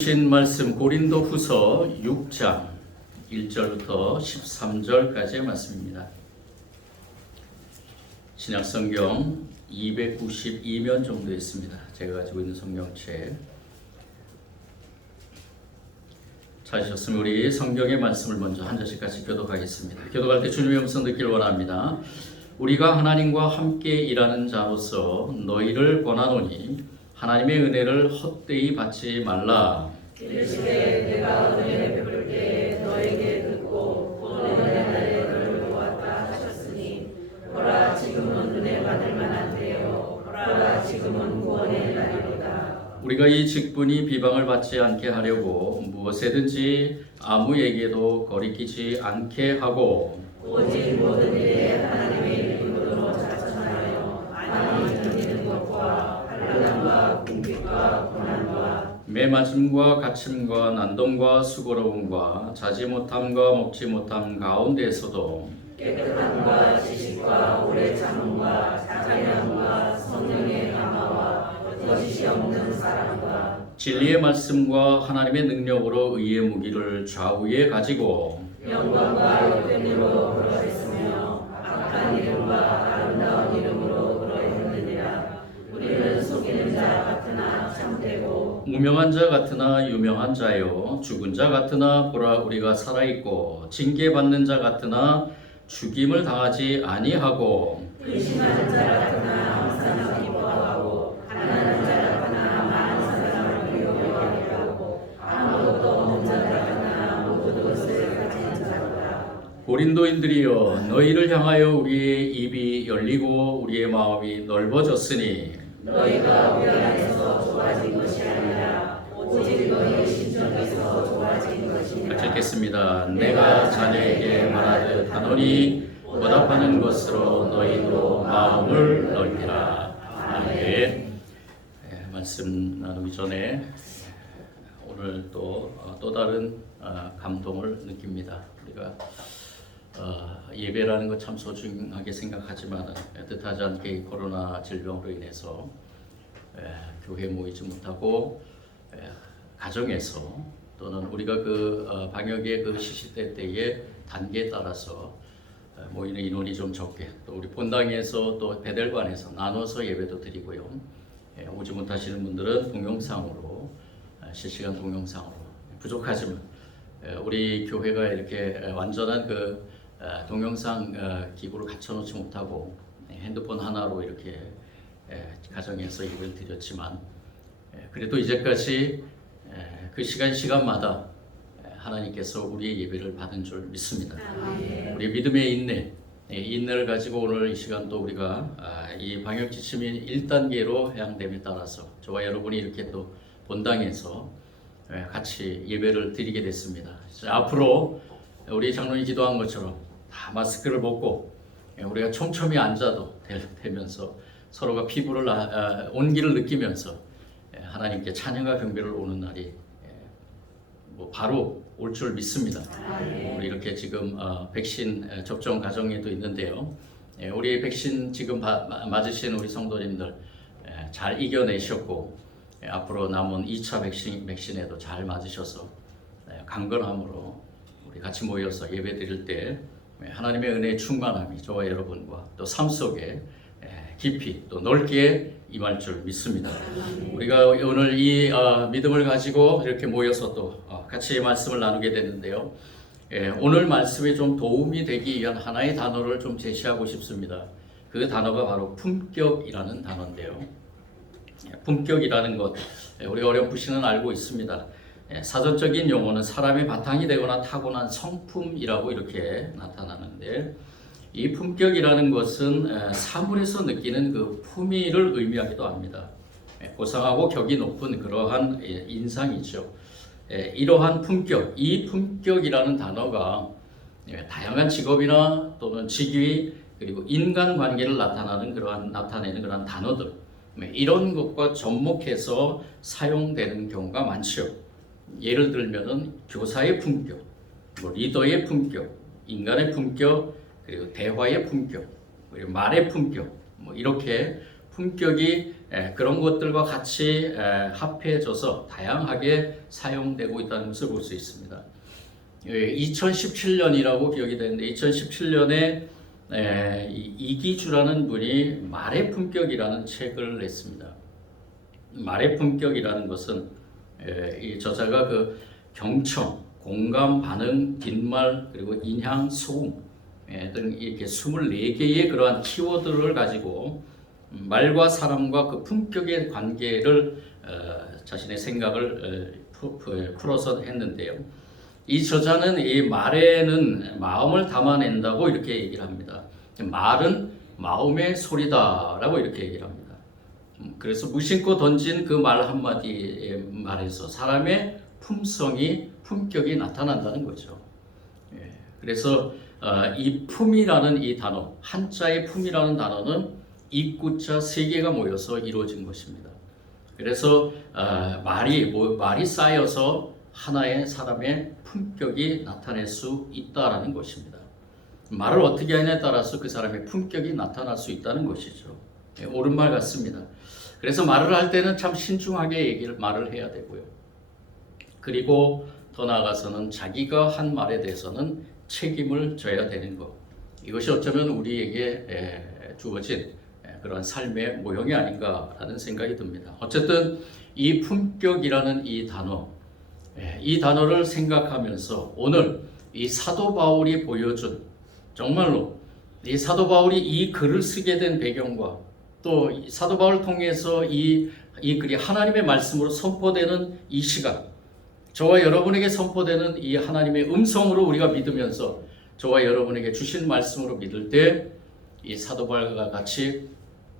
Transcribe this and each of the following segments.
주신 말씀 고린도후서 6장 1절부터 13절까지의 말씀입니다. 신약성경 292면 정도 있습니다. 제가 가지고 있는 성경책. 찾으셨으면 우리 성경의 말씀을 먼저 한 절씩 같이 교독하겠습니다. 교독할 때 주님의 음성 듣기를 원합니다. 우리가 하나님과 함께 일하는 자로서 너희를 권하노니 하나님의 은혜를 헛되이 받지 말라. 이르시되 내가 은혜를 베풀 때 너에게 듣고 곧 은혜 날에 너를 보았다 하셨으니 보라 지금은 은혜 받을 만한 때요 보라 지금은 구원의 날이로다. 우리가 이 직분이 비방을 받지 않게 하려고 무엇에든지 아무에게도 거리끼지 않게 하고 오직 모든 일에 하나님의 이름으로 자천하여 많이 견디는 것과 환난과 궁핍과 고난과 매맞음과 갇힘과 난동과 수고로움과 자지 못함과 먹지 못함 가운데에서도 깨끗함과 지식과 오래 참음과 자비함과 성령의 감화와 거짓이 없는 사랑과 진리의 말씀과 하나님의 능력으로 의의 무기를 좌우에 가지고 영광과 역됨으로 그러했으며 악한 이름과 아름다운 이름으로 그러했느니라. 우리는 속이는 자 같으나 참되고 무명한 자 같으나 유명한 자요 죽은 자 같으나 보라 우리가 살아있고 징계받는 자 같으나 죽임을 당하지 아니하고 근심하는 자 같으나 항상 기뻐하고 가난한 자 같으나 많은 사람을 미워하게 하고 아무것도 없는 자 같으나 모든 것을 가진 자로다. 고린도인들이여 너희를 향하여 우리의 입이 열리고 우리의 마음이 넓어졌으니 너희가 우리 안에서 좋아진 것이 아니라 오직 너희의 심정에서 좋아진 것이니라. 같이 읽겠습니다. 내가 자녀에게 말하듯 하노니 보답하는 것으로 너희도 마음을 넓히라. 아멘. 말씀 나누기 전에 오늘 또 다른 감동을 느낍니다. 우리가 예배라는 것 참 소중하게 생각하지만 뜻하지 않게 코로나 질병으로 인해서 교회 모이지 못하고 가정에서 또는 우리가 그 방역의 그 시시때 때의 단계에 따라서 모이는 인원이 좀 적게 또 우리 본당에서 또 베델관에서 나눠서 예배도 드리고요. 오지 못하시는 분들은 동영상으로 실시간 동영상으로 부족하지만 우리 교회가 이렇게 완전한 그 동영상 기구를 갖춰놓지 못하고 핸드폰 하나로 이렇게 가정에서 예배를 드렸지만 그래도 이제까지 그 시간마다 하나님께서 우리의 예배를 받은 줄 믿습니다. 우리 믿음의 인내를 가지고 오늘 이 시간 또 우리가 이 방역 지침이 1단계로 해양됨에 따라서 저와 여러분이 이렇게 또 본당에서 같이 예배를 드리게 됐습니다. 앞으로 우리 장로님 기도한 것처럼 다 마스크를 벗고 우리가 촘촘히 앉아도 되면서 서로가 피부를 온기를 느끼면서 하나님께 찬양과 경배를 오는 날이 바로 올 줄 믿습니다. 우리 이렇게 지금 백신 접종 과정에도 있는데요. 우리 백신 지금 맞으신 우리 성도님들 잘 이겨내셨고 앞으로 남은 2차 백신에도 잘 맞으셔서 강건함으로 우리 같이 모여서 예배 드릴 때 하나님의 은혜의 충만함이 저와 여러분과 또 삶 속에 깊이 또 넓게 임할 줄 믿습니다. 우리가 오늘 이 믿음을 가지고 이렇게 모여서 또 같이 말씀을 나누게 됐는데요. 오늘 말씀에 좀 도움이 되기 위한 하나의 단어를 좀 제시하고 싶습니다. 그 단어가 바로 품격이라는 단어인데요. 품격이라는 것 우리가 어렴풋이는 알고 있습니다. 사전적인 용어는 사람의 바탕이 되거나 타고난 성품이라고 이렇게 나타나는데 이 품격이라는 것은 사물에서 느끼는 그 품위를 의미하기도 합니다. 고상하고 격이 높은 그러한 인상이죠. 이러한 품격, 이 품격이라는 단어가 다양한 직업이나 또는 직위 그리고 인간관계를 나타내는 그러한 단어들 이런 것과 접목해서 사용되는 경우가 많죠. 예를 들면은 교사의 품격, 리더의 품격, 인간의 품격, 그리고 대화의 품격, 그리고 말의 품격, 이렇게 품격이 그런 것들과 같이 합해져서 다양하게 사용되고 있다는 것을 볼 수 있습니다. 2017년이라고 기억이 되는데 2017년에 이기주라는 분이 말의 품격이라는 책을 냈습니다. 말의 품격이라는 것은 이 저자가 그 경청, 공감, 반응, 뒷말, 그리고 인향, 소음 등 이렇게 24개의 그러한 키워드를 가지고 말과 사람과 그 품격의 관계를 자신의 생각을 풀어서 했는데요. 이 저자는 이 말에는 마음을 담아낸다고 이렇게 얘기를 합니다. 말은 마음의 소리다라고 이렇게 얘기를 합니다. 그래서 무심코 던진 그 말 한마디의 말에서 사람의 품성이 품격이 나타난다는 거죠. 그래서 이 품이라는 이 단어, 한자의 품이라는 단어는 이구자 세 개가 모여서 이루어진 것입니다. 그래서 말이 쌓여서 하나의 사람의 품격이 나타낼 수 있다라는 것입니다. 말을 어떻게 하냐에 따라서 그 사람의 품격이 나타날 수 있다는 것이죠. 옳은 말 같습니다. 그래서 말을 할 때는 참 신중하게 말을 해야 되고요. 그리고 더 나아가서는 자기가 한 말에 대해서는 책임을 져야 되는 것. 이것이 어쩌면 우리에게 주어진 그런 삶의 모형이 아닌가라는 생각이 듭니다. 어쨌든 이 품격이라는 이 단어를 생각하면서 오늘 이 사도 바울이 보여준 정말로 이 사도 바울이 이 글을 쓰게 된 배경과 또 사도 바울을 통해서 이 글이 하나님의 말씀으로 선포되는 이 시간, 저와 여러분에게 선포되는 이 하나님의 음성으로 우리가 믿으면서 저와 여러분에게 주신 말씀으로 믿을 때 이 사도 바울과 같이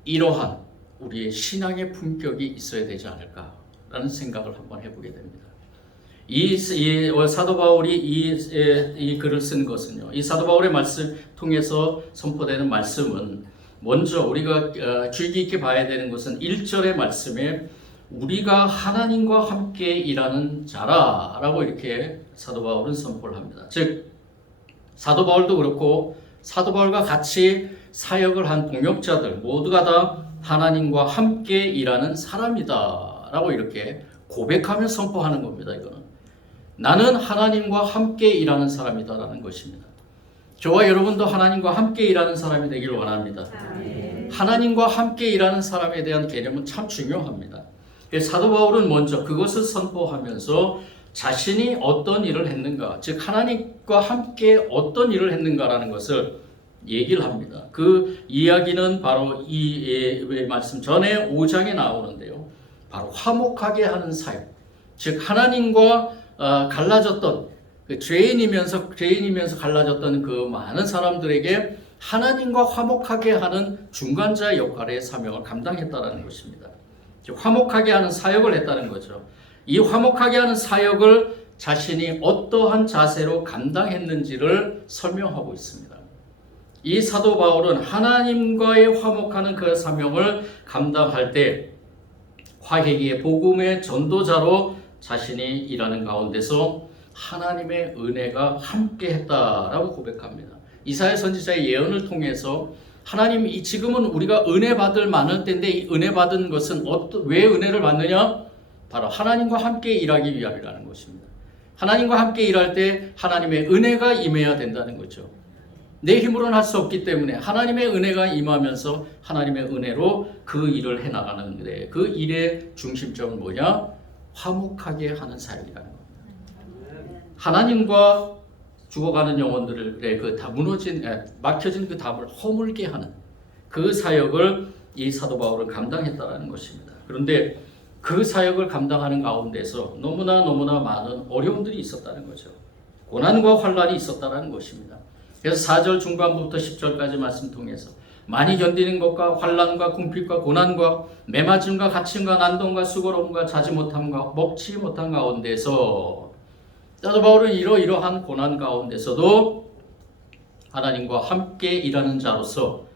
이러한 우리의 신앙의 품격이 있어야 되지 않을까라는 생각을 한번 해보게 됩니다. 이 사도 바울이 이 글을 쓴 것은요, 이 사도 바울의 말씀 통해서 선포되는 말씀은 먼저 우리가 주의 깊게 봐야 되는 것은 1절의 말씀에 우리가 하나님과 함께 일하는 자라라고 이렇게 사도 바울은 선포를 합니다. 즉 사도 바울도 그렇고 사도 바울과 같이 사역을 한 동역자들 모두가 다 하나님과 함께 일하는 사람이다라고 이렇게 고백하며 선포하는 겁니다. 이거는 나는 하나님과 함께 일하는 사람이다라는 것입니다. 저와 여러분도 하나님과 함께 일하는 사람이 되길 원합니다. 하나님과 함께 일하는 사람에 대한 개념은 참 중요합니다. 사도 바울은 먼저 그것을 선포하면서 자신이 어떤 일을 했는가, 즉 하나님과 함께 어떤 일을 했는가라는 것을 얘기를 합니다. 그 이야기는 바로 이 말씀 전에 5장에 나오는데요. 바로 화목하게 하는 사역, 즉 하나님과 갈라졌던 그 죄인이면서 갈라졌던 그 많은 사람들에게 하나님과 화목하게 하는 중간자 역할의 사명을 감당했다라는 것입니다. 즉 화목하게 하는 사역을 했다는 거죠. 이 화목하게 하는 사역을 자신이 어떠한 자세로 감당했는지를 설명하고 있습니다. 이 사도 바울은 하나님과의 화목하는 그 사명을 감당할 때 화해기의 복음의 전도자로 자신이 일하는 가운데서 하나님의 은혜가 함께했다라고 고백합니다. 이사야 선지자의 예언을 통해서 하나님 지금은 우리가 은혜 받을 많을 때인데 이 은혜 받은 것은 왜 은혜를 받느냐? 바로 하나님과 함께 일하기 위함이라는 것입니다. 하나님과 함께 일할 때 하나님의 은혜가 임해야 된다는 거죠. 내 힘으로는 할 수 없기 때문에 하나님의 은혜가 임하면서 하나님의 은혜로 그 일을 해나가는데 그 일의 중심점은 뭐냐? 화목하게 하는 사역이라는 겁니다. 하나님과 죽어가는 영혼들의 그 다 막혀진 그 답을 허물게 하는 그 사역을 이 사도 바울은 감당했다라는 것입니다. 그런데 그 사역을 감당하는 가운데서 너무나 많은 어려움들이 있었다는 거죠. 고난과 환란이 있었다는 것입니다. 그래서 4절 중반부터 10절까지 말씀 통해서 많이 견디는 것과 환란과 궁핍과 고난과 매맞음과 갇힘과 난동과 수고로움과 자지 못함과 먹지 못한 가운데서 사도 바울은 이러한 고난 가운데서도 하나님과 함께 일하는 자로서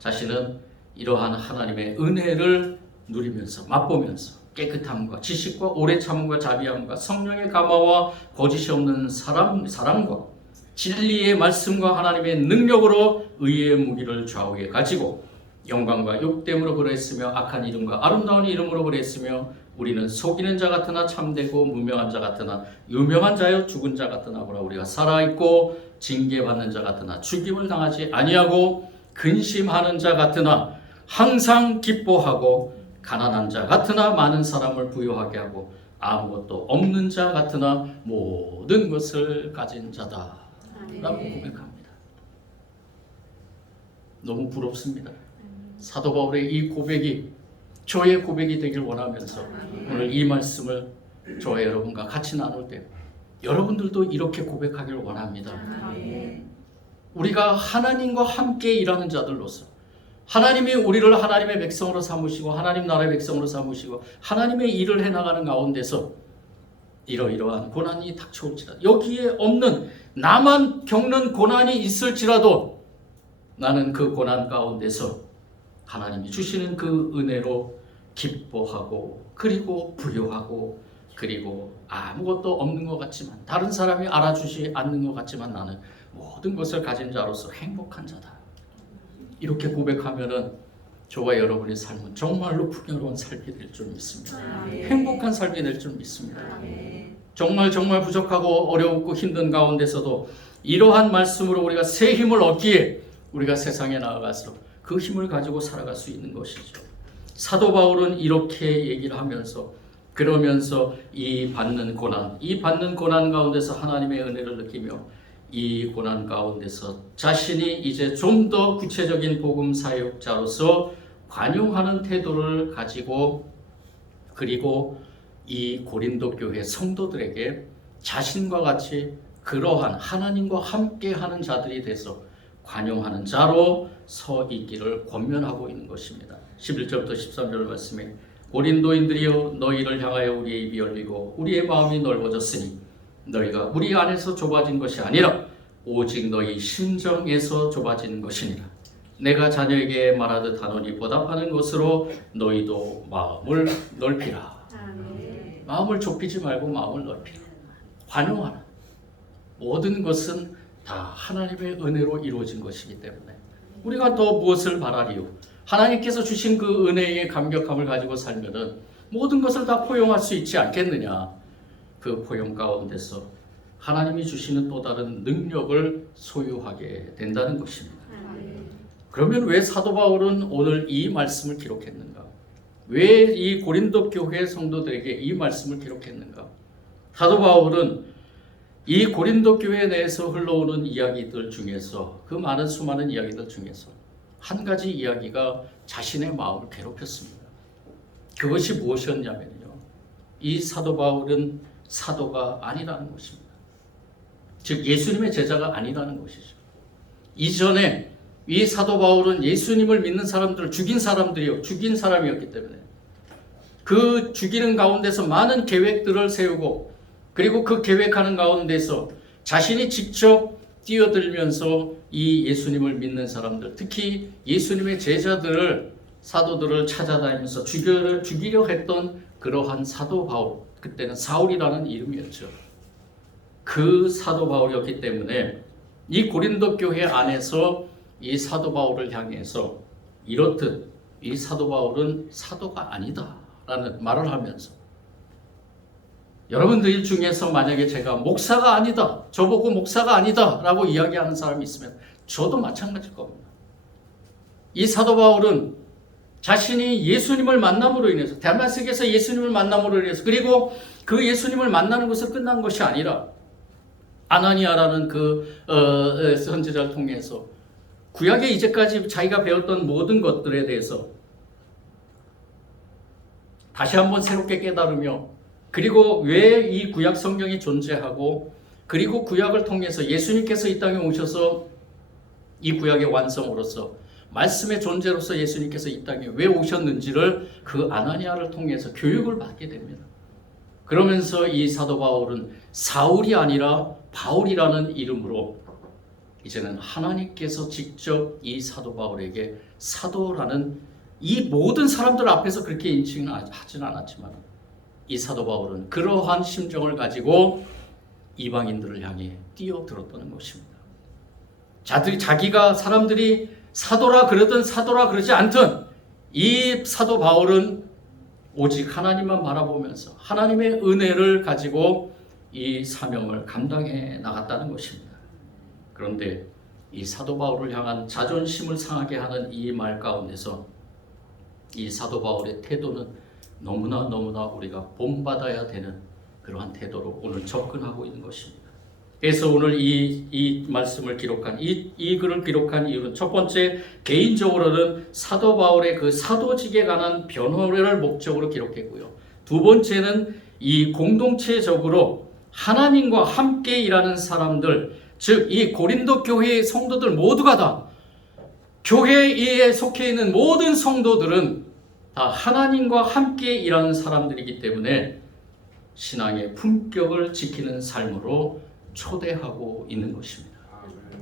자신은 이러한 하나님의 은혜를 누리면서 맛보면서 깨끗함과 지식과 오래 참음과 자비함과 성령의 감화와 거짓이 없는 사랑과 진리의 말씀과 하나님의 능력으로 의의 무기를 좌우에 가지고 영광과 욕됨으로 그랬으며 악한 이름과 아름다운 이름으로 그랬으며 우리는 속이는 자 같으나 참되고 무명한 자 같으나 유명한 자여 죽은 자 같으나 보라 우리가 살아있고 징계받는 자 같으나 죽임을 당하지 아니하고 근심하는 자 같으나 항상 기뻐하고 가난한 자 같으나 많은 사람을 부유하게 하고 아무것도 없는 자 같으나 모든 것을 가진 자다 라고 고백합니다. 너무 부럽습니다. 사도 바울의 이 고백이 저의 고백이 되길 원하면서 오늘 이 말씀을 저와 여러분과 같이 나눌 때 여러분들도 이렇게 고백하길 원합니다. 우리가 하나님과 함께 일하는 자들로서 하나님이 우리를 하나님의 백성으로 삼으시고 하나님 나라의 백성으로 삼으시고 하나님의 일을 해나가는 가운데서 이러이러한 고난이 닥쳐올지라도 여기에 없는 나만 겪는 고난이 있을지라도 나는 그 고난 가운데서 하나님이 주시는 그 은혜로 기뻐하고 그리고 부유하고 그리고 아무것도 없는 것 같지만 다른 사람이 알아주지 않는 것 같지만 나는 모든 것을 가진 자로서 행복한 자다. 이렇게 고백하면은 저와 여러분의 삶은 정말로 풍요로운 삶이 될 줄 믿습니다. 행복한 삶이 될 줄 믿습니다. 정말 부족하고 어렵고 힘든 가운데서도 이러한 말씀으로 우리가 새 힘을 얻기에 우리가 세상에 나아가서 그 힘을 가지고 살아갈 수 있는 것이죠. 사도 바울은 이렇게 얘기를 하면서 그러면서 이 받는 고난 가운데서 하나님의 은혜를 느끼며 이 고난 가운데서 자신이 이제 좀 더 구체적인 복음 사역자로서 관용하는 태도를 가지고 그리고 이 고린도 교회 성도들에게 자신과 같이 그러한 하나님과 함께하는 자들이 돼서 관용하는 자로 서 있기를 권면하고 있는 것입니다. 11절부터 13절 말씀에 고린도인들이여 너희를 향하여 우리의 입이 열리고 우리의 마음이 넓어졌으니 너희가 우리 안에서 좁아진 것이 아니라 오직 너희 심정에서 좁아진 것이니라. 내가 자녀에게 말하듯 하노니 보답하는 것으로 너희도 마음을 넓히라. 마음을 좁히지 말고 마음을 넓히라. 관용하라. 모든 것은 다 하나님의 은혜로 이루어진 것이기 때문에 우리가 더 무엇을 바라리요? 하나님께서 주신 그 은혜의 감격함을 가지고 살면은 모든 것을 다 포용할 수 있지 않겠느냐? 그 포용 가운데서 하나님이 주시는 또 다른 능력을 소유하게 된다는 것입니다. 그러면 왜 사도 바울은 오늘 이 말씀을 기록했는가? 왜 이 고린도 교회 성도들에게 이 말씀을 기록했는가? 사도 바울은 이 고린도 교회 내에서 흘러오는 이야기들 중에서 그 많은 수많은 이야기들 중에서 한 가지 이야기가 자신의 마음을 괴롭혔습니다. 그것이 무엇이었냐면요. 이 사도 바울은 사도가 아니라는 것입니다. 즉 예수님의 제자가 아니라는 것이죠. 이전에 이 사도 바울은 예수님을 믿는 사람들을 죽인 사람이었기 때문에 그 죽이는 가운데서 많은 계획들을 세우고 그리고 그 계획하는 가운데서 자신이 직접 뛰어들면서 이 예수님을 믿는 사람들, 특히 예수님의 제자들을 사도들을 찾아다니면서 죽이려 했던 그러한 사도 바울, 그때는 사울이라는 이름이었죠. 그 사도 바울이었기 때문에 이 고린도 교회 안에서 이 사도 바울을 향해서 이렇듯 이 사도 바울은 사도가 아니다라는 말을 하면서 여러분들 중에서 만약에 제가 목사가 아니다, 저보고 목사가 아니다 라고 이야기하는 사람이 있으면 저도 마찬가지일 겁니다. 이 사도 바울은 자신이 예수님을 만남으로 인해서 다마스크에서 예수님을 만남으로 인해서 그리고 그 예수님을 만나는 것은 끝난 것이 아니라 아나니아라는 그 선지자를 통해서 구약에 이제까지 자기가 배웠던 모든 것들에 대해서 다시 한번 새롭게 깨달으며 그리고 왜 이 구약 성경이 존재하고 그리고 구약을 통해서 예수님께서 이 땅에 오셔서 이 구약의 완성으로서 말씀의 존재로서 예수님께서 이 땅에 왜 오셨는지를 그 아나니아를 통해서 교육을 받게 됩니다. 그러면서 이 사도 바울은 사울이 아니라 바울이라는 이름으로 이제는 하나님께서 직접 이 사도 바울에게 사도라는 이 모든 사람들 앞에서 그렇게 인칭은 하지는 않았지만 이 사도 바울은 그러한 심정을 가지고 이방인들을 향해 뛰어들었다는 것입니다. 자기가 사람들이 사도라 그러든 사도라 그러지 않든 이 사도 바울은 오직 하나님만 바라보면서 하나님의 은혜를 가지고 이 사명을 감당해 나갔다는 것입니다. 그런데 이 사도 바울을 향한 자존심을 상하게 하는 이 말 가운데서 이 사도 바울의 태도는 너무나 우리가 본받아야 되는 그러한 태도로 오늘 접근하고 있는 것입니다. 그래서 오늘 이 말씀을 기록한 이 글을 기록한 이유는 첫 번째, 개인적으로는 사도 바울의 그 사도직에 관한 변호를 목적으로 기록했고요. 두 번째는 이 공동체적으로 하나님과 함께 일하는 사람들, 즉 이 고린도 교회의 성도들 모두가 다, 교회에 속해 있는 모든 성도들은 다 하나님과 함께 일하는 사람들이기 때문에 신앙의 품격을 지키는 삶으로 초대하고 있는 것입니다.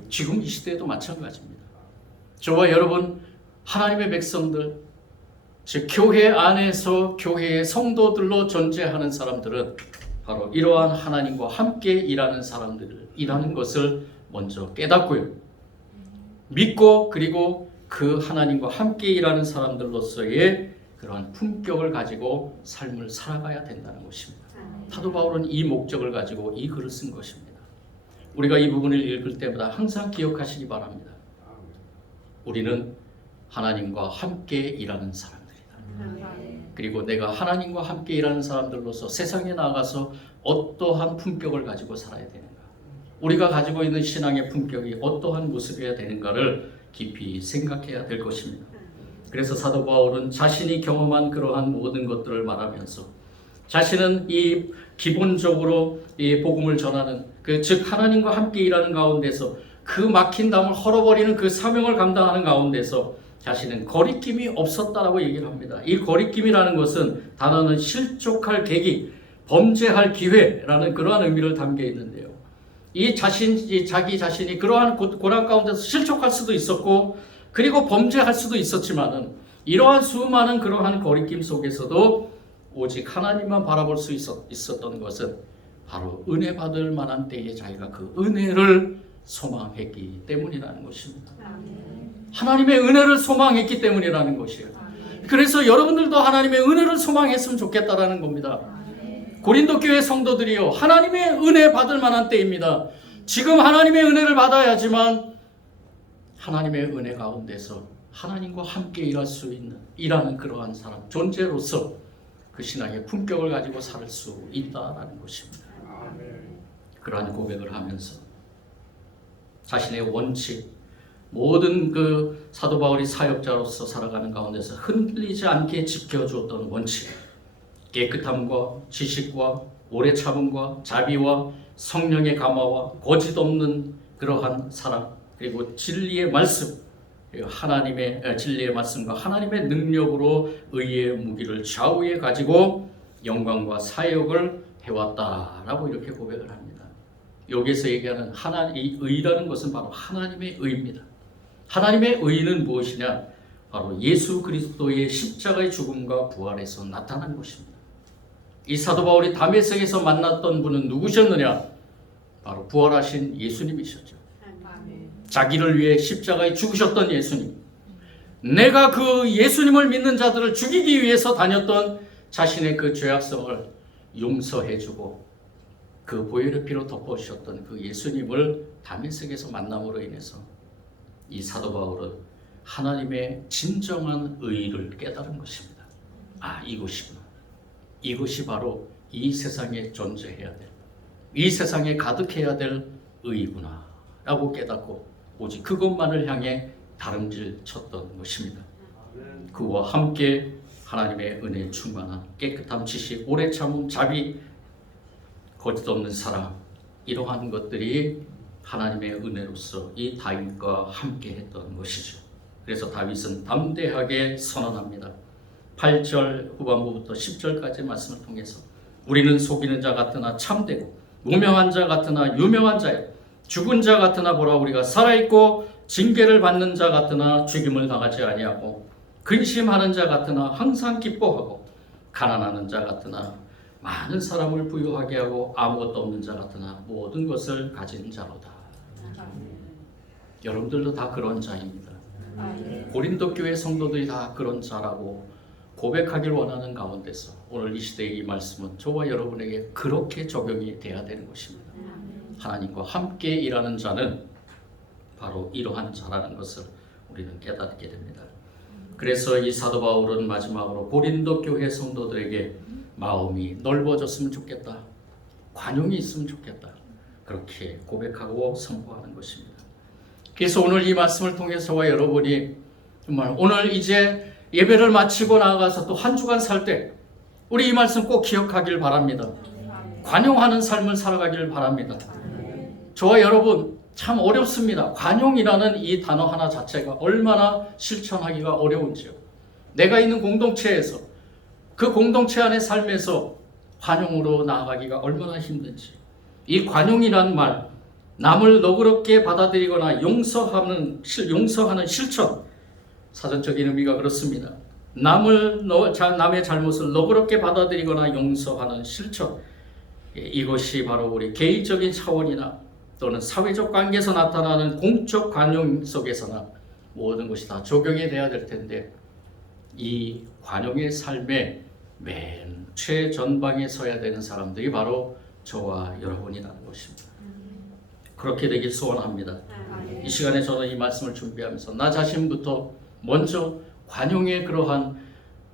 지금 이 시대에도 마찬가지입니다. 저와 여러분, 하나님의 백성들, 즉 교회 안에서 교회의 성도들로 존재하는 사람들은 바로 이러한 하나님과 함께 일하는 사람들이라는 것을 먼저 깨닫고요, 믿고, 그리고 그 하나님과 함께 일하는 사람들로서의 그러한 품격을 가지고 삶을 살아가야 된다는 것입니다. 사도 바울은 이 목적을 가지고 이 글을 쓴 것입니다. 우리가 이 부분을 읽을 때마다 항상 기억하시기 바랍니다. 우리는 하나님과 함께 일하는 사람들이다. 그리고 내가 하나님과 함께 일하는 사람들로서 세상에 나가서 어떠한 품격을 가지고 살아야 되는가, 우리가 가지고 있는 신앙의 품격이 어떠한 모습이어야 되는가를 깊이 생각해야 될 것입니다. 그래서 사도 바울은 자신이 경험한 그러한 모든 것들을 말하면서 자신은 이 기본적으로 이 복음을 전하는 즉 하나님과 함께 일하는 가운데서 그 막힌 담을 헐어버리는 그 사명을 감당하는 가운데서 자신은 거리낌이 없었다라고 얘기를 합니다. 이 거리낌이라는 것은 단어는 실족할 계기, 범죄할 기회라는 그러한 의미를 담겨 있는데요. 자기 자신이 그러한 고난 가운데서 실족할 수도 있었고, 그리고 범죄할 수도 있었지만은 이러한 수많은 그러한 거리낌 속에서도 오직 하나님만 바라볼 수 있었던 것은 바로 은혜 받을 만한 때에 자기가 그 은혜를 소망했기 때문이라는 것입니다. 하나님의 은혜를 소망했기 때문이라는 것이에요. 그래서 여러분들도 하나님의 은혜를 소망했으면 좋겠다라는 겁니다. 고린도 교회 성도들이요, 하나님의 은혜 받을 만한 때입니다. 지금 하나님의 은혜를 받아야지만 하나님의 은혜 가운데서 하나님과 함께 일할 수 있는, 일하는 그러한 사람, 존재로서 그 신앙의 품격을 가지고 살 수 있다라는 것입니다. 그러한 고백을 하면서 자신의 원칙, 모든 그 사도 바울이 사역자로서 살아가는 가운데서 흔들리지 않게 지켜주었던 원칙, 깨끗함과 지식과 오래 참음과 자비와 성령의 감화와 거짓 없는 그러한 사랑, 그리고 진리의 말씀, 그리고 하나님의 진리의 말씀과 하나님의 능력으로 의의 무기를 좌우에 가지고 영광과 사역을 해왔다라고 이렇게 고백을 합니다. 여기서 얘기하는 이 의라는 것은 바로 하나님의 의입니다. 하나님의 의는 무엇이냐? 바로 예수 그리스도의 십자가의 죽음과 부활에서 나타난 것입니다. 이 사도 바울이 다메섹에서 만났던 분은 누구셨느냐? 바로 부활하신 예수님이셨죠. 자기를 위해 십자가에 죽으셨던 예수님. 내가 그 예수님을 믿는 자들을 죽이기 위해서 다녔던 자신의 그 죄악성을 용서해주고 그 보혈의 피로 덮어주셨던 그 예수님을 다메섹에서 만남으로 인해서 이 사도 바울은 하나님의 진정한 의를 깨달은 것입니다. 이것이구나. 이것이 바로 이 세상에 존재해야 될, 이 세상에 가득해야 될 의구나 라고 깨닫고 오직 그것만을 향해 다름질 쳤던 것입니다. 그와 함께 하나님의 은혜에 충만한 깨끗함, 지식, 오래 참음, 자비, 거짓 없는 사랑, 이러한 것들이 하나님의 은혜로서 이 다윗과 함께 했던 것이죠. 그래서 다윗은 담대하게 선언합니다. 8절 후반부부터 10절까지 말씀을 통해서 우리는 속이는 자 같으나 참되고 무명한 자 같으나 유명한 자요, 죽은 자 같으나 보라 우리가 살아있고 징계를 받는 자 같으나 죽임을 당하지 아니하고 근심하는 자 같으나 항상 기뻐하고 가난하는 자 같으나 많은 사람을 부유하게 하고 아무것도 없는 자 같으나 모든 것을 가진 자로다. 여러분들도 다 그런 자입니다. 고린도 교회 성도들이 다 그런 자라고 고백하길 원하는 가운데서 오늘 이 시대의 이 말씀은 저와 여러분에게 그렇게 적용이 돼야 되는 것입니다. 하나님과 함께 일하는 자는 바로 이러한 자라는 것을 우리는 깨닫게 됩니다. 그래서 이 사도 바울은 마지막으로 고린도 교회 성도들에게 마음이 넓어졌으면 좋겠다, 관용이 있으면 좋겠다, 그렇게 고백하고 선포하는 것입니다. 그래서 오늘 이 말씀을 통해서 저와 여러분이 정말 오늘 이제 예배를 마치고 나아가서 또 한 주간 살 때 우리 이 말씀 꼭 기억하길 바랍니다. 관용하는 삶을 살아가길 바랍니다. 저와 여러분 참 어렵습니다. 관용이라는 이 단어 하나 자체가 얼마나 실천하기가 어려운지요. 내가 있는 공동체에서 그 공동체 안의 삶에서 관용으로 나아가기가 얼마나 힘든지. 이 관용이란 말, 남을 너그럽게 받아들이거나 용서하는 실천, 사전적인 의미가 그렇습니다. 남의 잘못을 너그럽게 받아들이거나 용서하는 실천, 이것이 바로 우리 개인적인 차원이나 또는 사회적 관계에서 나타나는 공적 관용 속에서나 모든 것이 다 적용이 돼야 될 텐데, 이 관용의 삶의 맨 최전방에 서야 되는 사람들이 바로 저와 여러분이라는 것입니다. 그렇게 되길 소원합니다. 이 시간에 저는 이 말씀을 준비하면서 나 자신부터 먼저 관용의 그러한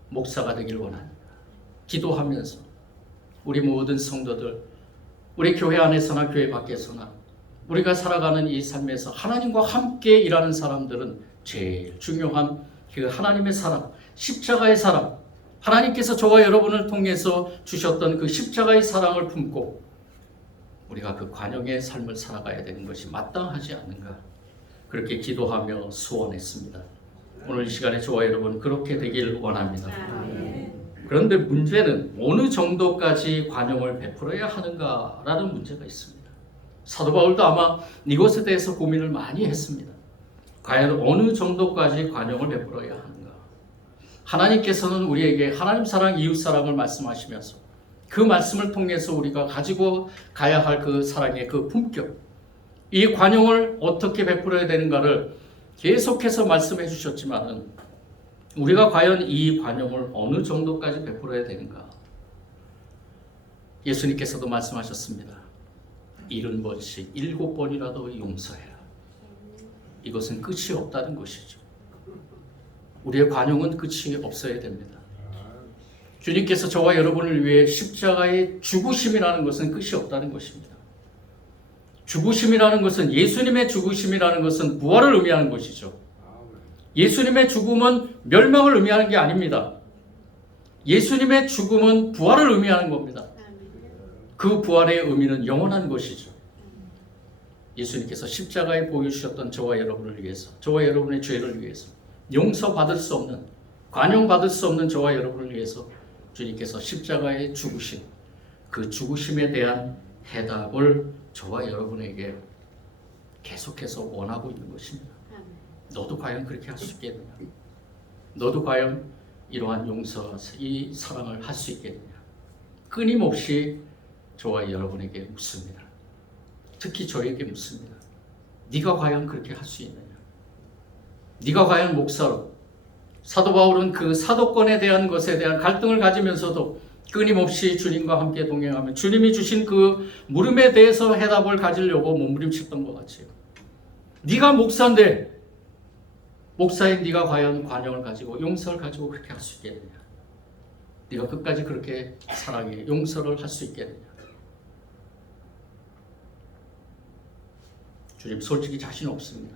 목사가 되길 원합니다. 기도하면서 우리 모든 성도들, 우리 교회 안에서나 교회 밖에서나 우리가 살아가는 이 삶에서 하나님과 함께 일하는 사람들은 제일 중요한 그 하나님의 사랑, 십자가의 사랑, 하나님께서 저와 여러분을 통해서 주셨던 그 십자가의 사랑을 품고 우리가 그 관용의 삶을 살아가야 되는 것이 마땅하지 않는가, 그렇게 기도하며 소원했습니다. 오늘 이 시간에 저와 여러분 그렇게 되길 원합니다. 그런데 문제는 어느 정도까지 관용을 베풀어야 하는가라는 문제가 있습니다. 사도 바울도 아마 이것에 대해서 고민을 많이 했습니다. 과연 어느 정도까지 관용을 베풀어야 하는가. 하나님께서는 우리에게 하나님 사랑, 이웃 사랑을 말씀하시면서 그 말씀을 통해서 우리가 가지고 가야 할 그 사랑의 그 품격, 이 관용을 어떻게 베풀어야 되는가를 계속해서 말씀해 주셨지만은 우리가 과연 이 관용을 어느 정도까지 베풀어야 되는가. 예수님께서도 말씀하셨습니다. 70번씩 7번이라도 용서해라. 이것은 끝이 없다는 것이죠. 우리의 관용은 끝이 없어야 됩니다. 주님께서 저와 여러분을 위해 십자가의 죽으심이라는 것은 끝이 없다는 것입니다. 죽으심이라는 것은, 예수님의 죽으심이라는 것은 부활을 의미하는 것이죠. 예수님의 죽음은 멸망을 의미하는 게 아닙니다. 예수님의 죽음은 부활을 의미하는 겁니다. 그 부활의 의미는 영원한 것이죠. 예수님께서 십자가에 보여주셨던 저와 여러분을 위해서, 저와 여러분의 죄를 위해서, 용서받을 수 없는, 관용받을 수 없는 저와 여러분을 위해서 주님께서 십자가에 죽으신 그 죽으심에 대한 해답을 저와 여러분에게 계속해서 원하고 있는 것입니다. 너도 과연 그렇게 할 수 있겠느냐? 너도 과연 이러한 용서, 이 사랑을 할 수 있겠느냐? 끊임없이 저와 여러분에게 묻습니다. 특히 저에게 묻습니다. 네가 과연 그렇게 할 수 있느냐? 네가 과연 목사로, 사도 바울은 그 사도권에 대한 것에 대한 갈등을 가지면서도 끊임없이 주님과 함께 동행하며 주님이 주신 그 물음에 대해서 해답을 가지려고 몸부림쳤던 것 같아요. 네가 목사인데, 목사인 네가 과연 관용을 가지고, 용서를 가지고 그렇게 할 수 있겠느냐? 네가 끝까지 그렇게 사랑해, 용서를 할 수 있겠느냐? 주님 솔직히 자신 없습니다.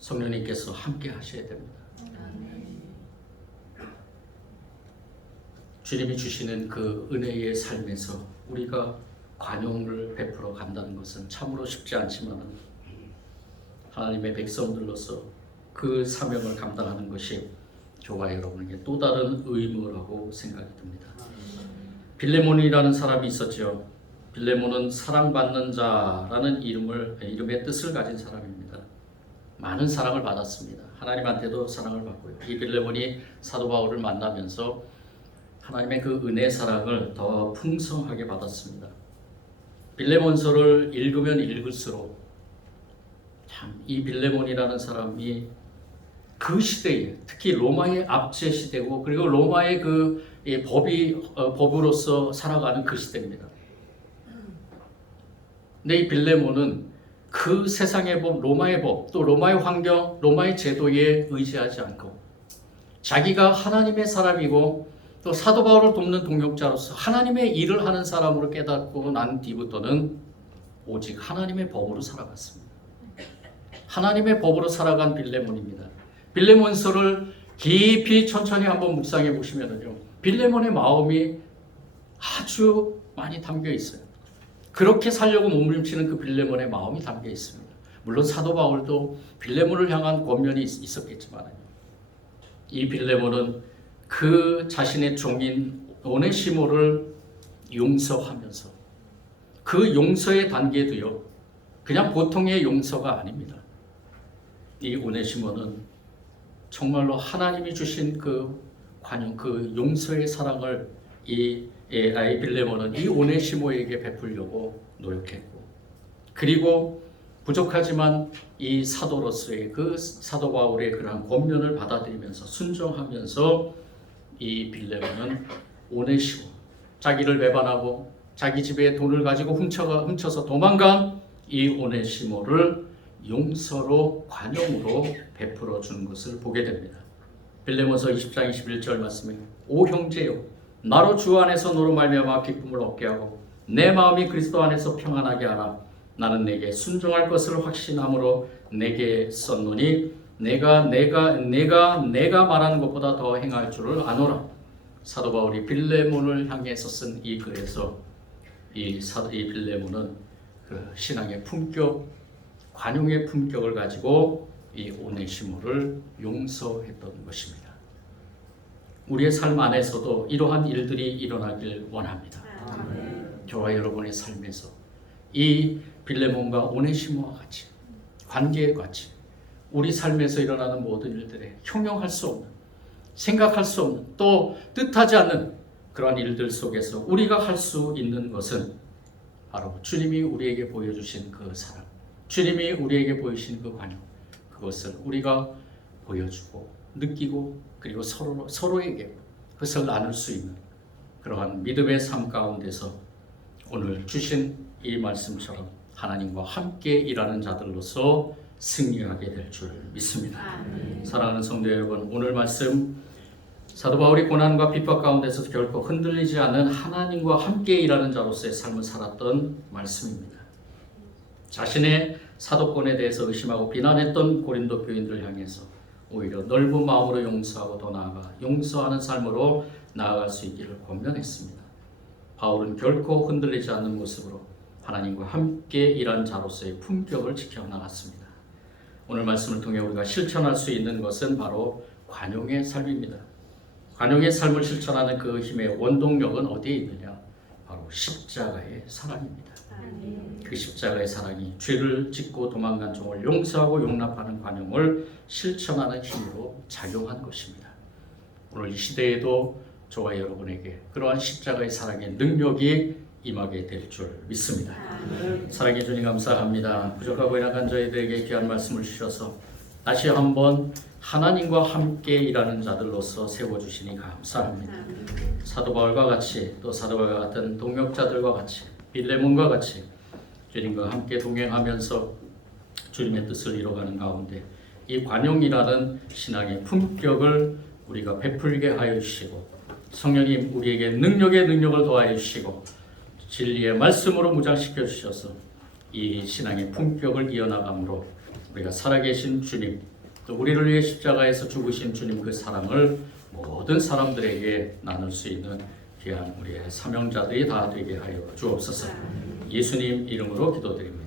성령님께서 함께 하셔야 됩니다. 주님이 주시는 그 은혜의 삶에서 우리가 관용을 베풀어 간다는 것은 참으로 쉽지 않지만 하나님의 백성들로서 그 사명을 감당하는 것이 저와 여러분에게 또 다른 의무라고 생각이 듭니다. 빌레몬이라는 사람이 있었죠. 빌레몬은 사랑받는 자라는 이름의 뜻을 가진 사람입니다. 많은 사랑을 받았습니다. 하나님한테도 사랑을 받고요. 이 빌레몬이 사도 바울을 만나면서 하나님의 그 은혜 사랑을 더 풍성하게 받았습니다. 빌레몬서를 읽으면 읽을수록 참 이 빌레몬이라는 사람이 그 시대에 특히 로마의 압제 시대고 그리고 로마의 그 법으로서 살아가는 그 시대입니다. 근데 이 빌레몬은 그 세상의 법, 로마의 법, 또 로마의 환경, 로마의 제도에 의지하지 않고 자기가 하나님의 사람이고 또 사도 바울을 돕는 동역자로서 하나님의 일을 하는 사람으로 깨닫고 난 뒤부터는 오직 하나님의 법으로 살아갔습니다. 하나님의 법으로 살아간 빌레몬입니다. 빌레몬서를 깊이 천천히 한번 묵상해 보시면요, 빌레몬의 마음이 아주 많이 담겨 있어요. 그렇게 살려고 몸부림치는 그 빌레몬의 마음이 담겨 있습니다. 물론 사도 바울도 빌레몬을 향한 권면이 있었겠지만 이 빌레몬은 그 자신의 종인 오네시모를 용서하면서 그 용서의 단계도요, 그냥 보통의 용서가 아닙니다. 이 오네시모는 정말로 하나님이 주신 그 관용, 그 용서의 사랑을 이 빌레몬은 이 오네시모에게 베풀려고 노력했고, 그리고 부족하지만 이 사도로서의 그 사도 바울의 그러한 권면을 받아들이면서 순종하면서 이 빌레몬은 오네시모, 자기를 배반하고 자기 집에 돈을 가지고 훔쳐서 도망간 이 오네시모를 용서로 관용으로 베풀어 주는 것을 보게 됩니다. 빌레몬서 20장 21절 말씀에 오 형제요, 나로 주 안에서 너로 말미암아 기쁨을 얻게 하고 내 마음이 그리스도 안에서 평안하게 하라. 나는 내게 순종할 것을 확신함으로 내게 썼노니 내가 말하는 것보다 더 행할 줄을 아노라. 사도 바울이 빌레몬을 향해서 쓴 이 글에서 이 빌레몬은 그 신앙의 품격, 관용의 품격을 가지고 이 오네시모를 용서했던 것입니다. 우리의 삶 안에서도 이러한 일들이 일어나길 원합니다. 저와 여러분의 삶에서 이 빌레몬과 오네시모와 같이, 관계에 같이 우리 삶에서 일어나는 모든 일들에 형용할 수 없는, 생각할 수 없는, 또 뜻하지 않는 그러한 일들 속에서 우리가 할 수 있는 것은 바로 주님이 우리에게 보여주신 그 사랑, 주님이 우리에게 보이신 그 관용, 그것을 우리가 보여주고 느끼고 그리고 서로에게 그것을 나눌 수 있는 그러한 믿음의 삶 가운데서 오늘 주신 이 말씀처럼 하나님과 함께 일하는 자들로서 승리하게 될 줄 믿습니다. 사랑하는 성도 여러분, 오늘 말씀 사도 바울이 고난과 핍박 가운데서 결코 흔들리지 않는 하나님과 함께 일하는 자로서의 삶을 살았던 말씀입니다. 자신의 사도권에 대해서 의심하고 비난했던 고린도 교인들을 향해서 오히려 넓은 마음으로 용서하고 더 나아가 용서하는 삶으로 나아갈 수 있기를 권면했습니다. 바울은 결코 흔들리지 않는 모습으로 하나님과 함께 일한 자로서의 품격을 지켜나갔습니다. 오늘 말씀을 통해 우리가 실천할 수 있는 것은 바로 관용의 삶입니다. 관용의 삶을 실천하는 그 힘의 원동력은 어디에 있느냐? 바로 십자가의 사랑입니다. 그 십자가의 사랑이 죄를 짓고 도망간 종을 용서하고 용납하는 관용을 실천하는 힘으로 작용한 것입니다. 오늘 이 시대에도 저와 여러분에게 그러한 십자가의 사랑의 능력이 임하게 될 줄 믿습니다. 사랑해 주님 감사합니다. 부족하고 연약한 저희들에게 귀한 말씀을 주셔서 다시 한번 하나님과 함께 일하는 자들로서 세워주시니 감사합니다. 사도 바울과 같이 또 사도 바울과 같은 동역자들과 같이 빌레몬과 같이 주님과 함께 동행하면서 주님의 뜻을 이뤄가는 가운데 이 관용이라는 신앙의 품격을 우리가 베풀게 하여 주시고 성령님 우리에게 능력을 더하여 주시고 진리의 말씀으로 무장시켜 주셔서 이 신앙의 품격을 이어나감으로 우리가 살아계신 주님, 또 우리를 위해 십자가에서 죽으신 주님 그 사랑을 모든 사람들에게 나눌 수 있는 귀한 우리의 사명자들이 다 되게 하여 주옵소서. 예수님 이름으로 기도드립니다.